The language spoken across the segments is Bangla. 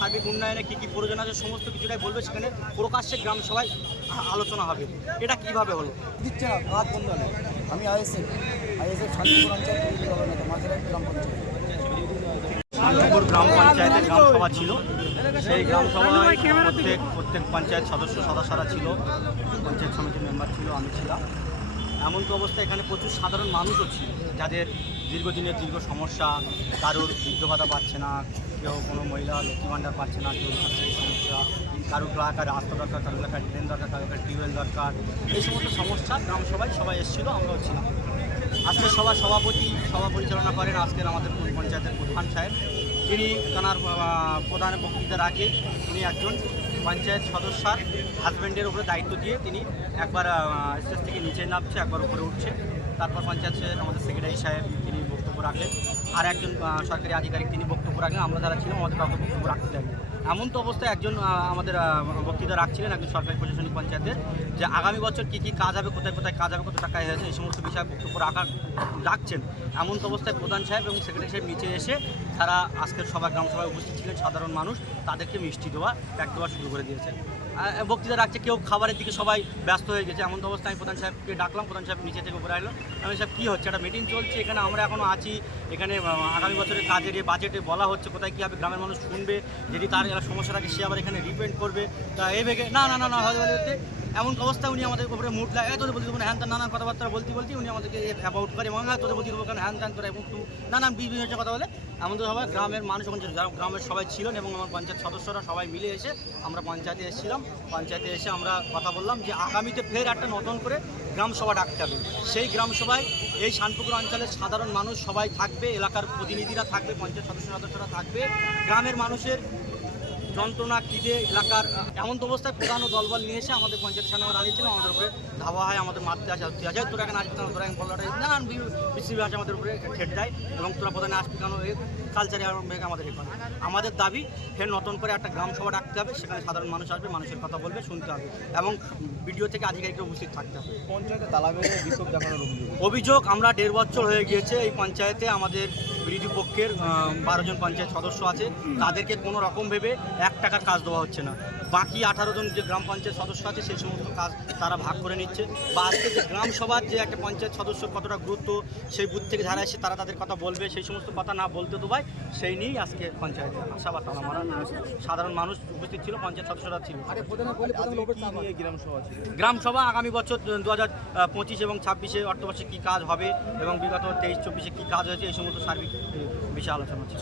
সার্বিক উন্নয়নে কী কী প্রয়োজন আছে সমস্ত কিছুটাই বলবে। সেখানে প্রকাশ্যে গ্রাম সভায় আলোচনা হবে। এটা কিভাবে হলো? দিচ্ছে না, কাজ বন্ধ নেই। আমি আইএসএফ শান্তিপুর অঞ্চল মাঝেরাই গ্রাম পঞ্চায়েত। শান্তিপুর গ্রাম পঞ্চায়েতের গ্রাম সভা ছিল। সেই গ্রাম সভায় প্রত্যেক পঞ্চায়েত সদস্যরা ছিল, পঞ্চায়েত সমিতির মেম্বার ছিল, আমি ছিলাম। এমন তো অবস্থা এখানে প্রচুর সাধারণ মানুষও ছিল, যাদের দীর্ঘদিনের দীর্ঘ সমস্যা, কারোর বৃদ্ধ ভাতা পাচ্ছে না, কেউ কোনো মহিলা লক্ষ্মী ভাণ্ডার পাচ্ছে না, কেউ এই সমস্যা, কারোর এলাকার রাস্তা দরকার, কারোর এলাকার ড্রেন দরকার, কারোর এলাকার টিউবওয়েল দরকার, এই সমস্ত সমস্যা গ্রাম সবাই এসেছিল, আমরাও ছিলাম। আজকে সভা পরিচালনা করেন আজকের আমাদের পঞ্চায়েতের প্রধান সাহেব। তিনি তাঁর প্রধান বক্তৃতার আগে উনি একজন পঞ্চায়েত সদস্যার হাজব্যান্ডের উপরে দায়িত্ব দিয়ে তিনি একবার স্টেজ থেকে নিচে নামছে, একবার উপরে উঠছে। তারপর পঞ্চায়েতের আমাদের সেক্রেটারি সাহেব তিনি বক্তব্য রাখলেন, আর একজন সরকারি আধিকারিক তিনি বক্তব্য রাখলেন। আমরা যারা ছিলাম আমাদের কাউকে বক্তব্য রাখতে দেয়নি। এমন তো অবস্থায় একজন আমাদের বক্তৃতা রাখছিলেন একজন সরকারি প্রশাসনিক পঞ্চায়েতের, যে আগামী বছর কী কী কাজ হবে, কোথায় কোথায় কাজ হবে, কত টাকায় হয়েছে, এই সমস্ত বিষয়ে বক্তব্য রাখছেন। এমন তো অবস্থায় প্রধান সাহেব এবং সেক্রেটারি সাহেব নিচে এসে তারা আজকের গ্রাম সভায় উপস্থিত ছিলেন সাধারণ মানুষ, তাদেরকে মিষ্টি দেওয়া, প্যাক দেওয়া শুরু করে দিয়েছে। বক্তৃতা রাখছে, কেউ খাবারের দিকে সবাই ব্যস্ত হয়ে গেছে। এমন তো অবস্থায় আমি প্রধান সাহেবকে ডাকলাম, প্রধান সাহেব নিচে থেকে উপরে আসলো। আমি সাহেব কী হচ্ছে, একটা মিটিং চলছে এখানে, আমরা এখনও আছি, এখানে আগামী বছরের কাজের বাজেটে বলা হচ্ছে কোথায় কী হবে, গ্রামের মানুষ শুনবে, যদি তার সমস্যা থাকে সে আবার এখানে রিপেন্ট করবে। তা এই ভেগে না হয়তো এমন অবস্থায় উনি আমাদের উপরে মুড লাগে, তোদের বলতে হ্যান ত্যান নানান কথাবার্তা বলতে উনি আমাদেরকে অ্যাবাউট করে, মনে হয় তোদের বলতে দেবো কেন হ্যান ত্যান তোরা, এবং নানান বিভিন্ন কথা বলে। এমন তো সবাই গ্রামের মানুষ ওখানে গ্রামের সবাই ছিলেন এবং আমার পঞ্চায়েত সদস্যরা সবাই মিলে এসে আমরা পঞ্চায়েতে এসেছিলাম। পঞ্চায়েতে এসে আমরা কথা বললাম যে আগামীতে ফের একটা নতুন করে গ্রাম সভা ডাকতে হবে। সেই গ্রাম সভায় এই শানপুকুর অঞ্চলের সাধারণ মানুষ সবাই থাকবে, এলাকার প্রতিনিধিরা থাকবে, পঞ্চায়েত সদস্যরা থাকবে। গ্রামের মানুষের যন্ত্রণা খিদে এলাকার এমন তো অবস্থায় প্রধান ও দলবল নিয়ে এসে আমাদের পঞ্চায়েতের সামনে দাঁড়িয়েছিল, আমাদের উপরে ধাওয়া হয়, আমাদের মারতে আসে, আছে তোরা এখানে আসবি কেন, তোরা এখন পল্লাটা নানান বিশ্রী ভাষা আমাদের উপরে ঠেট দেয়, এবং তোরা প্রধানে আসবি কেন, এই কালচারে আমাদের এখানে। আমাদের দাবি ফের নতুন করে একটা গ্রাম সভা ডাকতে হবে, সেখানে সাধারণ মানুষ আসবে, মানুষের কথা বলবে, শুনতে হবে, এবং ভিডিও থেকে আধিকারিকরা উপস্থিত থাকতে হবে। পঞ্চায়েতে তালা মেরে বিক্ষোভ দেখানোর অভিযোগ আমরা 1.5 বছর হয়ে গিয়েছে এই পঞ্চায়েতে আমাদের বিরোধী পক্ষের 12 জন পঞ্চায়েত সদস্য আছে, তাদেরকে কোনো রকম ভেবে 1 টাকার কাজ দেওয়া হচ্ছে না। বাকি 18 জন যে গ্রাম পঞ্চায়েত সদস্য আছে সেই সমস্ত কাজ তারা ভাগ করে নিচ্ছে। বা আজকে যে গ্রাম সভার যে একটা পঞ্চায়েত সদস্যর কতটা গুরুত্ব, সেই বুথ থেকে যারা এসে তারা তাদের কথা বলবে, সেই সমস্ত কথা না বলতে দেওয়ায় সেই নিয়েই আজকে পঞ্চায়েতে আশাবাদ আমরা সাধারণ মানুষ উপস্থিত ছিল, পঞ্চায়েত সদস্যরা ছিল। গ্রাম সভা আগামী বছর 2025 এবং 26-এ অর্থবর্ষে কী কাজ হবে এবং বিগত 23-24-এ কী কাজ হয়েছে এই সমস্ত সার্বিক বিষয়ে আলোচনা ছিল।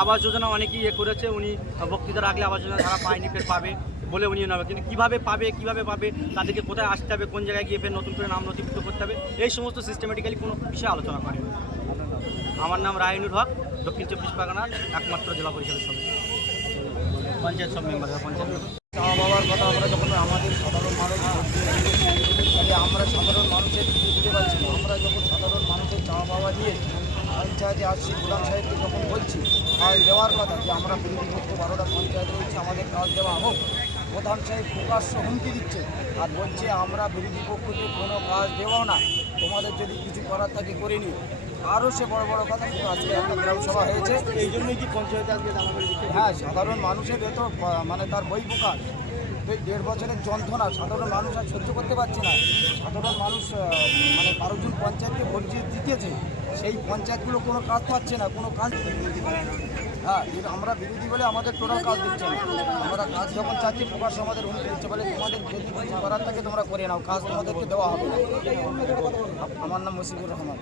আবাস যোজনা অনেকেই করেছে, উনি বক্তৃতা রাখলে আবাস যোজনা যারা পায়নি ফের পাবে বলে উনি নেবে, কিন্তু কীভাবে পাবে তাদেরকে কোথায় আসতে হবে, কোন জায়গায় গিয়ে ফের নতুন করে নাম নথিভুক্ত করতে হবে, এই সমস্ত সিস্টেমেটিক্যালি কোনো বিষয়ে আলোচনা করেন। আমার নাম রায়নুর হক, দক্ষিণ 24 পরগনার একমাত্র জেলা পরিষদের সদস্য, পঞ্চায়েত সব মেম্বাররা পঞ্চায়েত। চাওয়া পাওয়ার কথা আমরা যখন আমাদের সাধারণ মানুষ আমরা সাধারণ মানুষের দিতে পারছি না, আমরা যখন সাধারণ মানুষের চাওয়া পাওয়া নিয়ে পঞ্চায়েতে আসছি, প্রধান সাহেবকে যখন বলছি কাজ দেওয়ার কথা, যে আমরা বিরোধী পক্ষ 12টা পঞ্চায়েত রয়েছে, আমাদের কাজ দেওয়া হোক, প্রধান সাহেব প্রকাশ্য হুমকি দিচ্ছে আর বলছে আমরা বিরোধী পক্ষকে কোনো কাজ দেওয়াও না, তোমাদের যদি কিছু করার থাকে করে নিও। আরও সে বড় বড় কথা। কিন্তু আজকে একটা গ্রাম সভা হয়েছে, এই জন্যই কি পঞ্চায়েতে আজকে হ্যাঁ সাধারণ মানুষের এত মানে তার বই প্রকাশ, 1.5 বছরের যন্ত্রণা সাধারণ মানুষ আর সহ্য করতে পারছে না। সাধারণ মানুষ মানে 12 জন পঞ্চায়েতকে ভোট জিতেছে, সেই পঞ্চায়েতগুলো কোনো কাজ পাচ্ছে না, কোনো কাজ। হ্যাঁ, আমরা বিরোধী বলে আমাদের টোটাল কাজ দিচ্ছে না। আমরা কাজ যখন চাচ্ছি প্রকাশ আমাদের হুমকি দিচ্ছে, বলে তোমাদের যদি কিছু করার থাকে তোমরা করে নাও, কাজ তোমাদেরকে দেওয়া হবে। আমার নাম মুশিবুর রহমান।